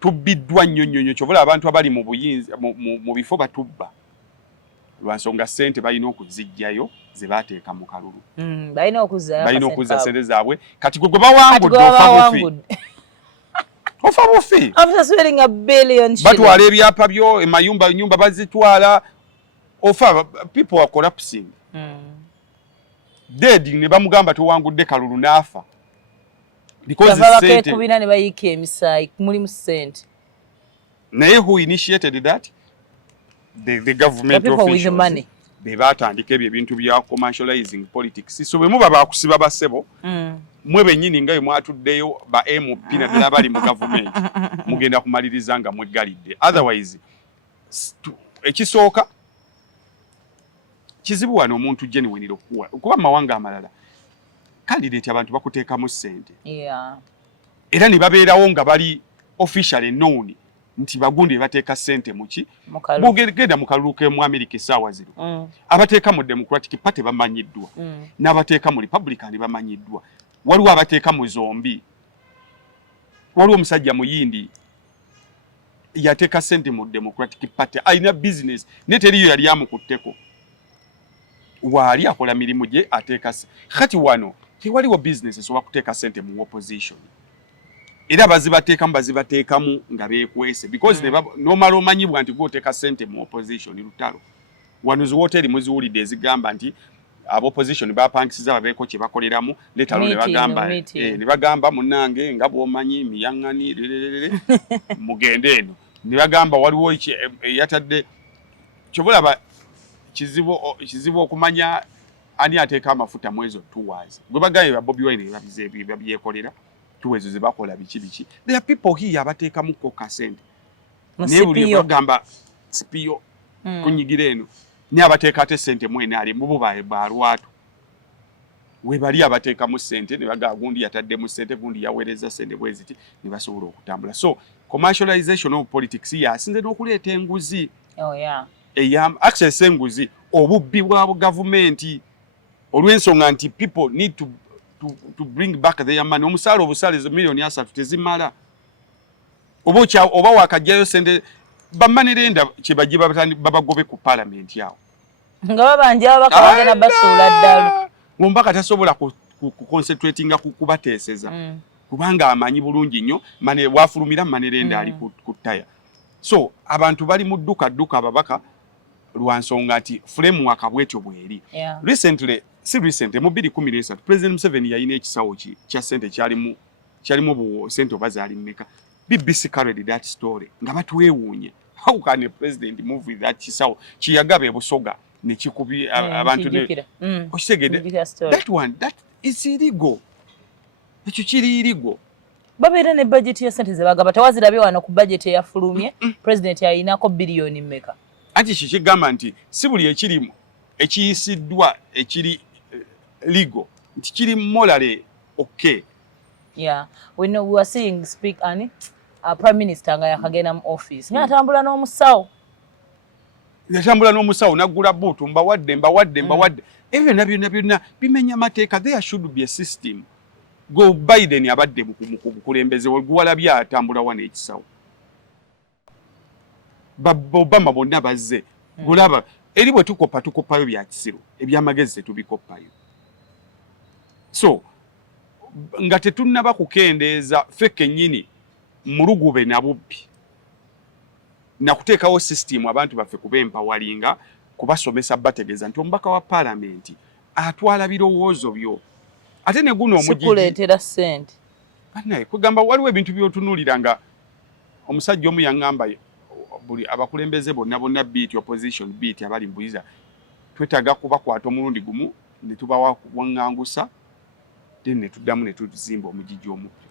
tubbiddwa nnyo kyobola abantu abali mu buyinza mu bifo batubba lwansonga ssente balina okuzijjayo ze baateeka mu kalulu balina okuzza ssente zaabwe kati gwe bawangudde ofa bufi ofa bufi. After spending $1 billion. Batwala ebyapa byo nyumba bazitwala ofa people are collapsing. Dead ne bamugamba towangudde kalulu n'afa. Because the state kubina ne bayika emisaayi muli mu sente. Naye who initiated that? The government the officials. With the money. Be batandika ebintu bya commercializing politics. So bwe muba bakusiba basebo. Mwe bennyini nga mwatuddeyo ba MP naddala bali mu government mugenda kumaliriza nga mweggalidde. Otherwise ekisooka kizibu wano omuntu genuine okuwa kuba mawanga amalala candidate abantu bakuteekamu ssente era ne babeerawo nga bali officially known nti bagundi bateeka ssente muki bugenda mu kalulu k'emu America essaawa zino abateeka mu Democratic Party bamanyiddwa n'abateeka mu Republican bamanyiddwa. Waliwo abateeka mu zombi. Waliwo omusajja muyindi yateeka ssente mu Democratic Party alina business ne teriyo yali amukutteko waali akola mirimu gye ateeka kati wano tewaliwo business esobola kuteeka ssente mu opposition era bazibateekamu nga beekwese because nomala omanyibwa nti gwoteeka ssente mu opposition lutalo wano ziwoteri muziwulidde ezigamba nti opposition bapangisiza babeeko kye bakoleramu letalo ne bagamba munnange nga bw'omanyi miyaŋŋani mugende eno ne bagamba waliwo yatadde kyobulaba kizibu okumanya ani ateeka amafuta mwezi tuwazi gwe bagaye ba Bobi Wine babyekolera tuwezo ze bakola biki there are people here abateekamu kokka sente ne buli bagamba sipiyo kunyigira eno ni abateeka ate sente mwene ali mu bubaye balwatu we bali abateeka mu ssente ne bagaa gundi yatadde mu ssente gundi yaweereza ssente bweziti ne basobola okutambula. So commercialization of politics yasinze n'okuleeta enguzi. Oh yeah. Access enguzi obubbi bwa gavumenti olw'ensonga nti people need to bring back their money. Omusaala obusaale million 3 tezimala. Oba wakajjayo ssente bammanirenda kye bagiba babagobe ku parliament yawo. Nga babanja bakabagana basuula ddala. Mumbaka tasobola ku concentratinga ku kubateeseza. Kubanga amanyi bulungi nnyo mane wafulumira manirenda ali ku taya. So abantu bali mu dduka ababaka lwansonga ati framework abwetyo bweri. Recently mu 2013 President Museveni yayina ekisawo kya ssente kyalimu bu ssente obazaali mmeka. BBC carried that story nga batwewuunye. How can a president move with that kisawo kiyagaba e Busoga ne kikubi abantu ne osegede that is illegal. Ekyo kiri illegal. Babeera ne budget ya ssente ze bagaba tewazirabye wano ku budget eyafulumye president yayinako biliyoni mmeka. Anti kigamba nti si buli ekirimu ekiyisiddwa ekiri legal nti kiri morally okay. Yeah, we are seeing Prime Minister nga yakagenda mu office n'atambula n'omusawo. Yatambula n'omusawo n'aggula buutu mbawadde. Ebyo byonna bimenya mateeka. There should be a system. Go Biden abadde mu bukulembeze gwalabye atambula wano ekisawo. Obama bonna bazze. Gulaba eri bwe tukoppayo bya kisiru ebyamagezi tetubikoppayo. So nga tetunnaba kukendeeza feke nnyini mulugube na bubbi na kuteekawo system abantu baffe kubempawalinga kubasomesa bategeeza nti omubaka wa parliament atwala birowoozo byo ate ne guno omugigi sikuleetera ssente naye kugamba waliwo ebintu by'otunuulira nga omusajja omu yaŋŋamba buli abakulembeze bonna beat opposition beat abali mbuliza twetaaga kubakwata omulundi gumu ne tubawa waŋŋangusa ne tuddamu ne tuzimba omugigi omupya.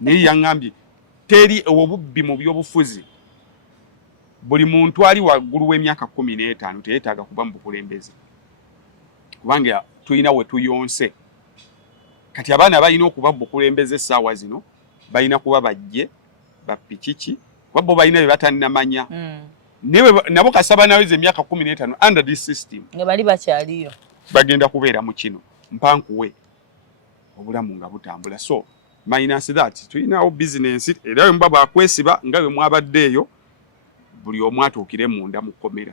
Naye yaŋŋambye teri obubbi mu by'obufuzi buli muntu ali waggulu w'emyaka 15 teyeetaaga kuba mu bukulembeze kubanga tulina we tuyonse. Kati abaana balina okuba mu bukulembeze essaawa zino balina kuba bajje bapikiki kuba bo balina bye batannamanya nabo kasaba naweza emyaka 15 under this system nga bali bakyaliyo bagenda kubeera mu kino mpankuwe obulamu nga butambula. So minus that tulinawo business era mba bwakwesiba nga bwe mwabaddeeyo buli omu atuukire munda mu kkomera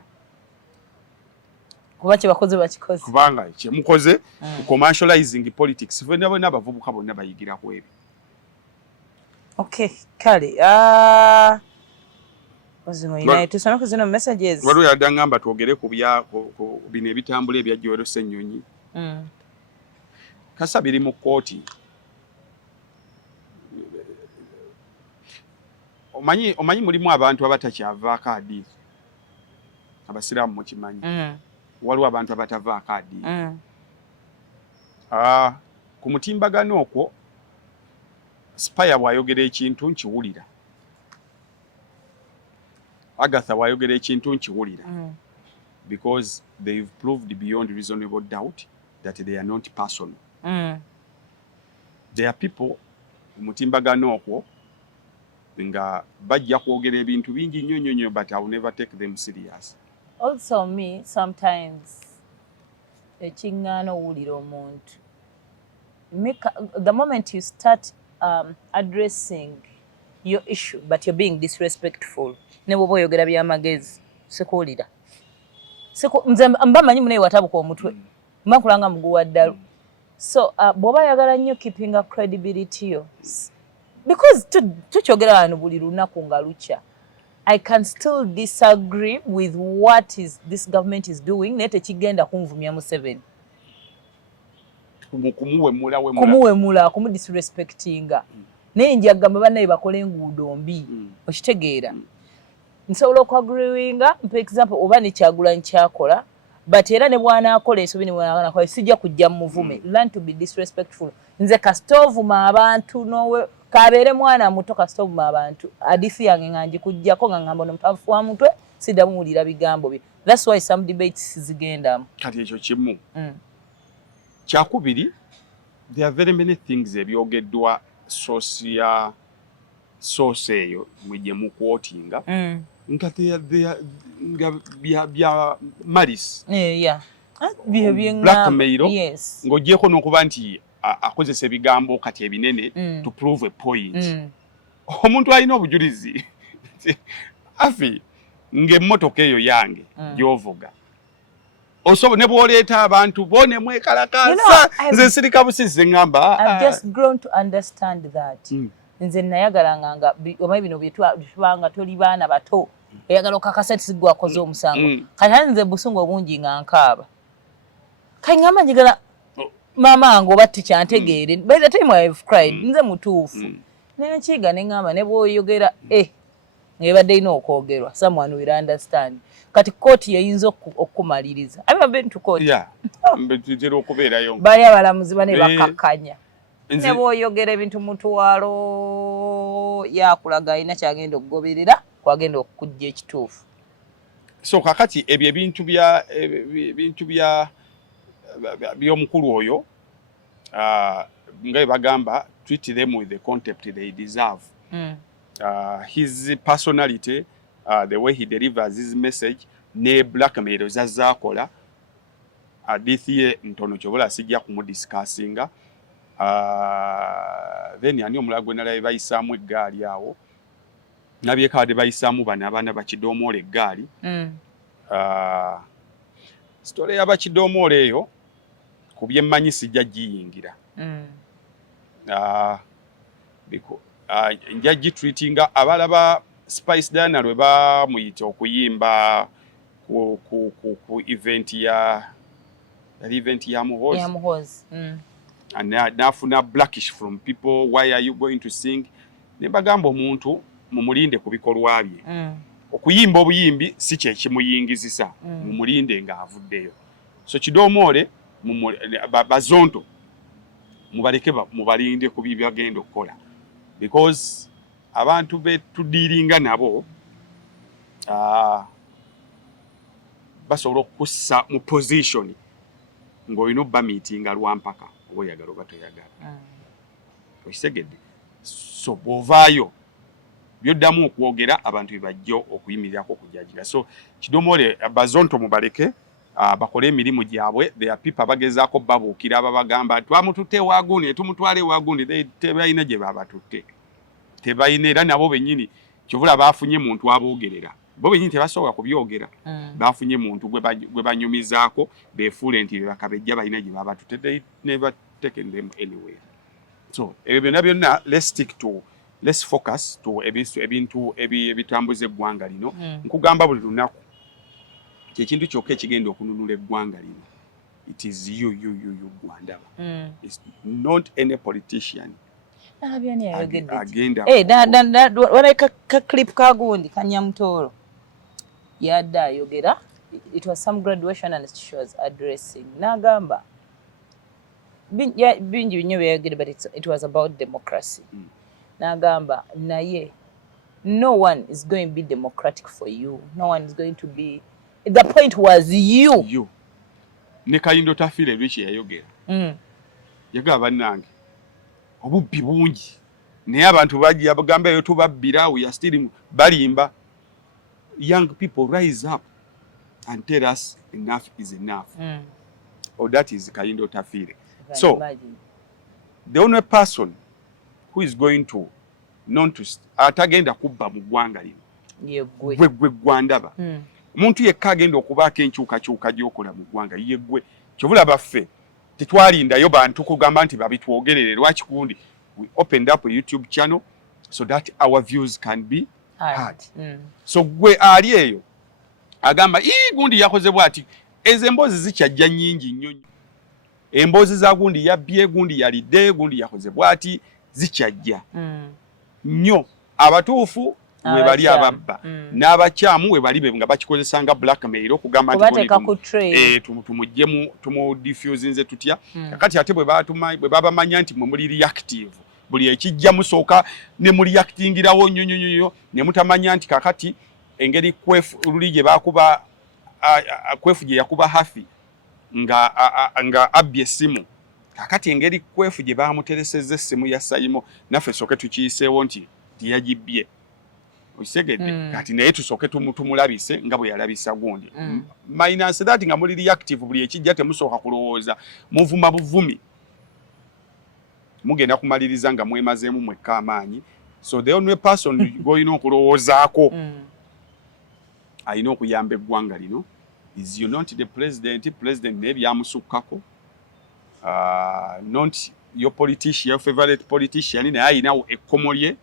kuba kye bakoze bakikoze kubanga kye mukoze commercializing politics fena bonna abavubuka bonna bayigira ku ebyo. Okay, kale wazino ina tusana ku zino messages waliwo yadda ngamba twogere ku bino ebitambula ebya Joel Ssenyonyi. Kasa biri mu kooti. Omanyi mulimu abantu abatakyavaako adiini. Abasiraamu mukimanyi. Waliwo abantu abatavaako adiini. Ku mutimbagano okwo Spire bw'ayogera ekintu nkiwulira. Agatha bw'ayogera ekintu nkiwulira. Because they've proved beyond reasonable doubt that they are not personal. There are people mutimbagano okwo nga bajja kwogera ebintu bingi nnyo but I will never take them serious. Also me sometimes ekiŋŋaano owulira omuntu the moment you start addressing your issue but you're being disrespectful ne bwoba oyogera byamagezi sikuwulira nze mba manyi munaye watabuka omutwe mba nkulanga muguwa ddalu. So bwoba ayagala nnyo keeping a credibility yo because tukyogera wano buli lunaku nga lukya I can still disagree with what this government is doing naye tekigenda kunvumya Museveni kumuwemula kumudisrespectinga naye njagamba bannaye bakole enguudo mbi okitegeera. Nsobola okuagreewinga for example oba ne Kyagulanyi kyakola but era ne bwanaakola ensobi ne bwanakola sijja kujja mu muvume. Learn to be disrespectful. Nze kasitoovuma abantu nowe kabeere mwana muto kasitoovuma abantu adisi yange nga ngikujjako nga ngamba omupafu wa mutwe siddamu muwulira bigambo bye. That's why some debates zigendamu. Kati ekyo kimu. Kyakubiri there are very many things ebyogeddwa source eyo mwe mu quotinga nga bya malice blackmail ng'ogyeko n'okuba nti akozesa ebigambo kati ebinene to prove a point. Omuntu alina obujulizi afi ng'emmotoka eyo yange gy'ovuga osobola ne bw'oleeta abantu bone mwekalakaasa nze sirika busizi ngamba I've just grown to understand that nze nayagalanga nga omanyi bino byetubanga toli baana bato eyagala okakasa nti sigwakoze omusango kati nze busungu obungi nga nkaaba kati ngamba njagala maama wange oba tikyantegeere by the time I have cried nze mutuufu nenkiga ne ngamba ne bw'oyogera ebadde ina okwogerwa someone will understand kati kooti yeyinza okumaliriza I've been to court mbetera okubeerayo bali abalamuzi bane bakakkanya ne bw'oyogera ebintu mutwalo yakulaga alina kyagenda okugoberera kwagenda okujja ekituufu so kakati ebyo ebintu by'omukulu oyo nga bagamba treat them with the contempt they deserve. His personality, the way he delivers his message, ne blackmail zazakola adithi ntono kyobola sijja kumudiscussinga. Then yani omulago nalaye bayisaamu eggaali awo nabyekade bayisaamu bana abaana bakidoomoola eggaali. Story y'abakidoomoola eyo ku byemmanyi sijja giyingira. Nja gitreatinga abalaba Spice Diana lwe bamuyita okuyimba ku event ya Muhoozi. And nafuna blackish from people, why are you going to sing? Ne bagamba omuntu mumulinde ku bikolwa bye. Okuyimba obuyimbi si kye kimuyingizisa, mumulinde ng'avuddeyo. So Kidomoole bazonto mubaleke mubalinde ku byagenda okukola, because abantu betudiringa nabo basobola okussa mu position ng'olina obba meetinga lwampaka oba oyagala oba toyagala. Okisegedde. So bw'ovaayo byoddamu okwogera abantu bebajja okuyimirirako okujagira. So Kidomoole bazonto mubaleke bakole emirimu gyabwe. There are people abagezaako babuukira ababagamba twamututte waagundi tumutwale waagundi, tebalina gye babatutte, tebalina era nabo bennyini kyovula baafunye muntu aboogerera, bo bennyini tebasobola kubyogera. Baafunye muntu gwe banyumizaako beefuule nti bakabejja balina gye babatutte, they never taken them anywhere. So ebyo byonna let's focus to ebintu ebitambuza eggwanga lino. Nkugamba buli lunaku kyekintu kyokka ekigenda okununula eggwanga lino. It is you Gwandaba. It's not any politician. Agenda. Wana ka clip kagundi Kanyamutoro yadda ayogera. It was some graduation and she was addressing. Nagamba bingi binyo byayogera, but it was about democracy. Nagamba naye no one is going to be democratic for you. No one is going to be. The point was you. Ne Kayindo Tafire lwiki yayogera. Yagamba bannange obubbi bungi naye abantu bajja abagamba eyo tubabbira, we are still balimba. Young people rise up and tell us enough is enough. Or that is Kayindo Tafire. So the only person who is going to atagenda kubba mu ggwanga lino gwe Gwandaba. Omuntu yekka agenda okubaako enkyukakyuka gy'okola mu ggwanga ye gwe. Kyobula baffe tetwalindayo bantu kugamba nti babitwogerere. Lwaki kundi we opened up a YouTube channel so that our views can be heard. So gwe ali eyo agamba gundi yakoze bwati, ezo emboozi zikyajja nnyingi nnyo. Emboozi za gundi yabbye, gundi yalidde, gundi yakoze bwati, zikyajja nnyo. Abatuufu we bali ababba n'abakyamu we bali nga bakikozesanga blackmail okugamba nti tumujjemu tumudifuse nze tutya. Kakati ate bwe babamanya nti mwe muli reactive, buli ekijja musooka ne mu reactingirawo nnyo ne mutamanya nti kakati engeri luli gye bakuba kwefu gye yakuba hafi nga abbye essimu kakati engeri kwefu gye bamuteresezza essimu ya Sayimo naffe soke tukiyiseewo nti tiyagibye osegedde kati naye tusoke tumulabise nga bwe yalabisa gundi minus that nga muli reactive buli ekijja temusooka kulowooza muvuma buvumi mugenda kumaliriza nga mwemazeemu mwekka amaanyi so the only person goyina okulowoozaako alina okuyamba eggwanga lino is you not the president naye byamusukkako not your politician your favorite politician naye ayinawo ekkomo lye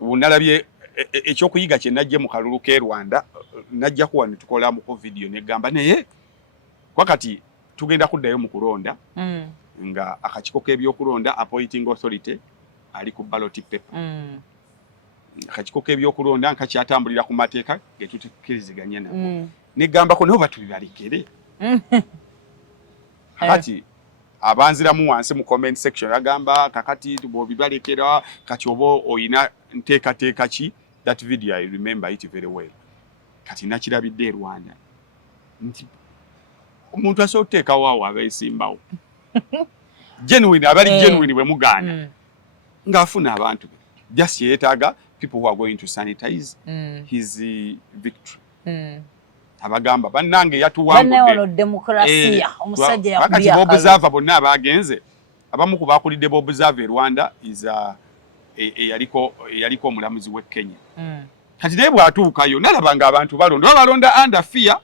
bunalabye ekyokuyiga kye najje mu kalulu k'e Rwanda najja kuwa ne tukolamuko video negamba naye wakati tugenda kuddayo mu kulonda nga akakiko k'ebyokulonda appointing authority ali ku ballot paper akakiko k'ebyokulonda nkakyatambulira ku mateeka ge tutekeriziganya nabo negambako nabo batubibalekere kati abanziramu wansi mu comment section agamba kakati tubobibalekera kati obo oyina nteekateeka ki that video I remember it very well kati nakirabidde e Rwanda nti omuntu asobola okuteekawo awo abeesimbawo genuine abali genuine bwe mugaana ng'afuna abantu just yeetaaga people who are going to sanitize his victory abagamba bannange yatuwangudde demokrasia omusajja yakakati b'obusava bonna abagenze abamu ku baakulidde b'obusava e Rwanda is eyaliko omulamuzi w'e Kenya kati naye bw'atuukayo nalaba nga abantu balonda under fear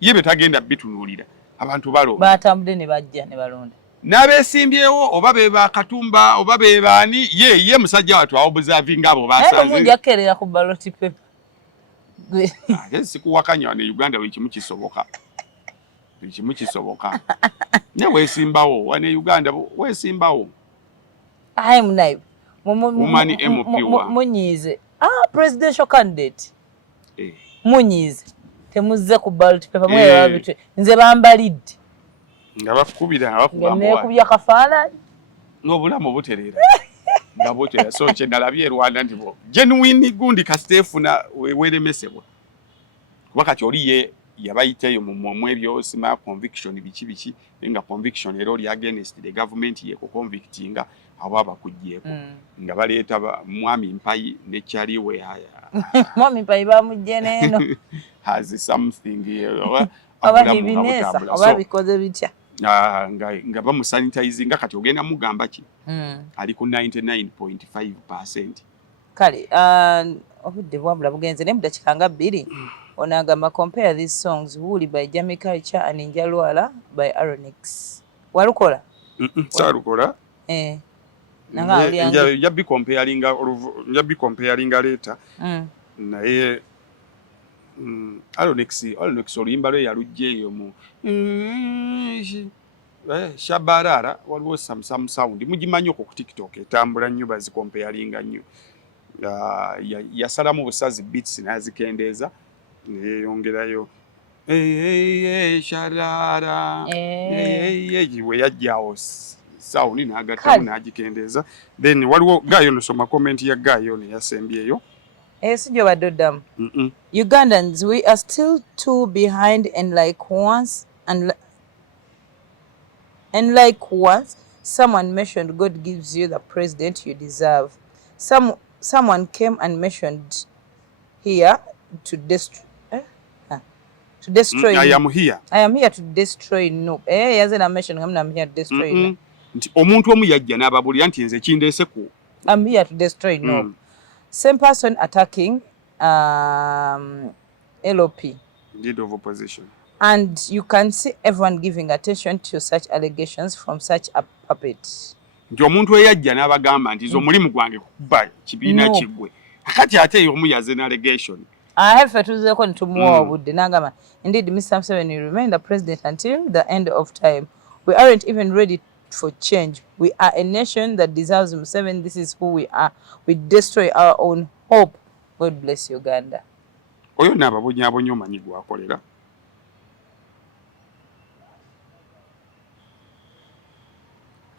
ye betagenda bitunuulira abantu balonda baatambudde ne bajja ne balonda n'abeesimbyewo oba be Katumba oba be baani ye musajja watu awobuzavi ngabo basaze mungi akerera ku ballot paper sikuwakanya wane Uganda buli kimu kisoboka ne weesimbawo wane Uganda weesimbawo ayi munayo Umani MP wa munyize presidential candidate munyize temuzze ku ballot paper mwe babitwe nze bambalidde nga bakubira ne kubya kafaananyi n'obulamu buterera nga butera so kye nalabye Rwanda ndibo genuine gundi kastefuna weeremesebwa kuba kati oli ye yabayiteyo mu ebyo sima conviction biki nga conviction era oli against the government ye ko convictinga abo abakujjeko nga baleeta mwami Mpayi ne kyaliwe mwami Mpayi bamujje neno has something aba bikoze bitya nga bamusanitize nga kati ogenda mugamba ki ali ku 99.5%. Kale obudde bwabula bugenze ne mudakika nga 2 onagamba compare these songs Woolly by Jamie Culture and Njalwala by Aronix walukola salukola nanga oli yabbi comparing later naye Aronix oluyimba lwe yalujjeeyo mu Shabarara waliwo some sound mugimanyi okwo ku TikTok etambula nnyo bazikomparinga nnyo yasalamu busazi beats n'azikendeeza neyongerayo sharara we yajjawo sound n'agattamu n'agikendeeza then waliwo Gayo nosoma comment ya Gayo ne yasembyeyo sijjo badoddamu Ugandans we are still too behind and like once someone mentioned God gives you the president you deserve. Someone came and mentioned here to destroy I am here to destroy no yaze na mention I'm here to destroy no nti omuntu omu yajja n'ababulira nti nze kindeese ku I'm here to destroy no same person attacking LOP leader of opposition. And you can see everyone giving attention to such allegations from such a puppet. Nti omuntu eyajja n'abagamba nti omulimu gwange kukuba kibiina kiggwe kati ate omu yaze na allegation. Have tuzeeko ntumuwa obudde n'agamba indeed Mr. Museveni will remain the president until the end of time. We aren't even ready for change. We are a nation that deserves Museveni. This is who we are. We destroy our own hope. God bless Uganda. Oyo n'ababonyaabonya omanyi gwakolera.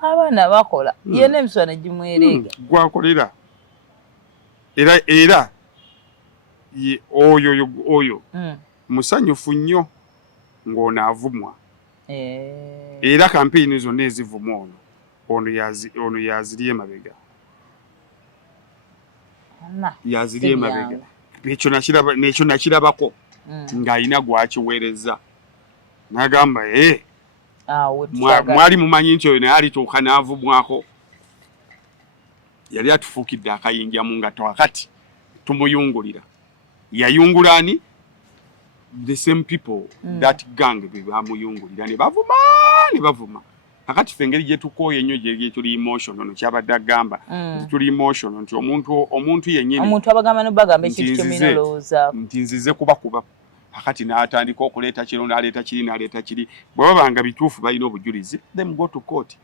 Abaana bakola yena emiswana gimwerenga gwakolera era oyo musanyufu nnyo ng'onaavumwa era campaign zonna ezivuma ono yaziriye mabega yaziriye mabega nekyo nakirabako ng'alina gwakiweereza n'agamba mwali mumanyi nti oyo naye alituuka n'avumwako yali atufuukidde akayinja mu ngato kakati tumuyungulira yayungula ani the same people that gang be bamuyungulira ne bavuma kakati ffe engeri gye tukooye ennyo gye tuli emotion ono kyabadde agamba tuli emotion nti omuntu yennyini omuntu abagamba n'obagamba ekintu kyeminolowoozaako nti nzize kubakuba kakati n'atandika okuleeta kiro n'aleeta kiri bwe babanga bituufu balina obujulizi them go to court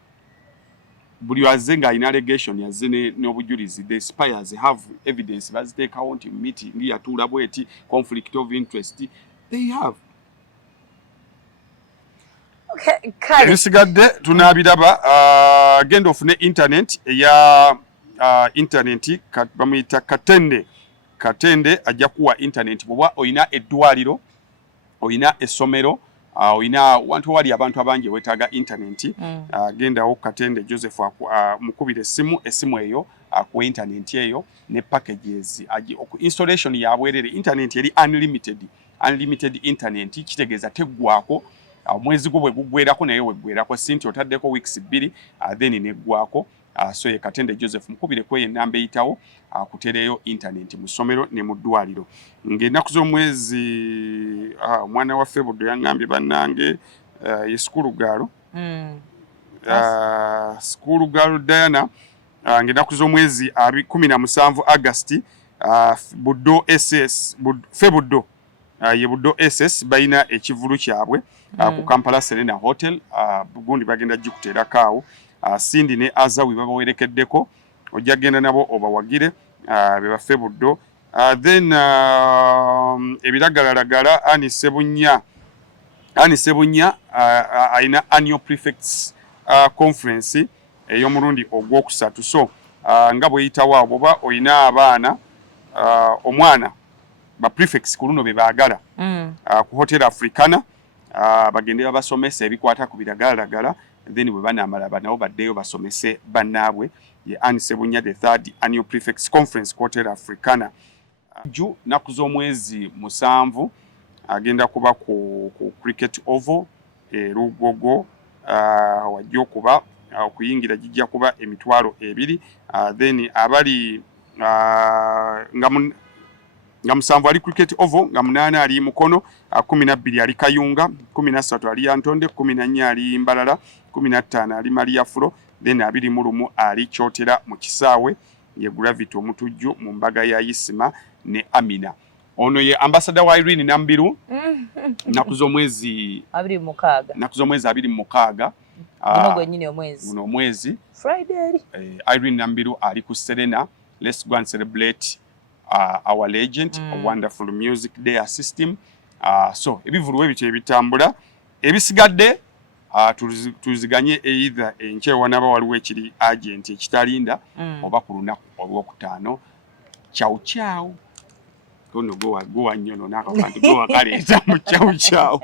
buli azze ng'alina allegation yazze n'obujulizi the spies have evidence baziteekawo nti miti ndi yatuula bweti conflict of interest they have ebisigadde tunaabiraba genda ofune internet eya internet bamuyita katende ajja kuwa internet bwoba oyina eddwaliro oyina essomero oyina wantu wali abantu abangi wetaaga internet gendawo Katende Joseph mukubira essimu eyo ku internet eyo ne packages installation yabwerere internet eri unlimited internet kitegeeza teggwako omwezi gwo bwe gugwerako naye weggwerako sinti otaddeko weeks 2 then neggwako so ye Katende Joseph mukubire kwe enamba eyitawo akutereyo internet mu ssomero ne mu ddwaliro ng'ennaku z'omwezi omwana waffe buddo yangambye bannange ye Skulu Gaalo Skulu Gaalo Diana ng'ennaku z'omwezi 17 August buddo SS Buddo ye Buddo SS bayina ekivulu kyabwe ku Kampala Serena Hotel gundi bagenda gikuteerako awo Sindi ne Azawi babawerekeddeko ojja genda nabo obawagire be baffe Buddo then ebiragalalagala Ani Sebunya ayina annual prefects conference ey'omulundi ogwokusatu so nga bweyitawo abo oba oyina abaana omwana ba prefects ku luno be baagala ku Hotel Africana bagende babasomesa ebikwata ku biragalalagala then bwe banaamala nabo baddeyo basomese bannaabwe ye Ani Sebunya the third annual prefects conference ku Hotel Africana ju naku z'omwezi 7 agenda kuba ku cricket oval Lugogo wajja okuba okuyingira gijja kuba emitwalo 2 then abali nga 7 ali cricket oval nga 8 ali Mukono 12 ali Kayunga 13 ali Antonde 14 ali Mbalala 15 ali Maria Flo then 21 ali Kyotera mu kisaawe ye Gravity omutujju mu mbaga ya Isima ne Amina ono ye ambassador wa Irene Nambiru naku z'omwezi 26 uno mwezi Friday Irene Nambiru ali ku Serena. Let's go and celebrate our legend, a wonderful music day system. So ebivulu ebyo ebitambula ebisigadde tuziganye either enkyewa naba waliwo ekiri agent ekitalinda oba ku lunaku olwokutaano. Ciao. Gono go wa nyono nakakantu go wa kaleeta mu ciao.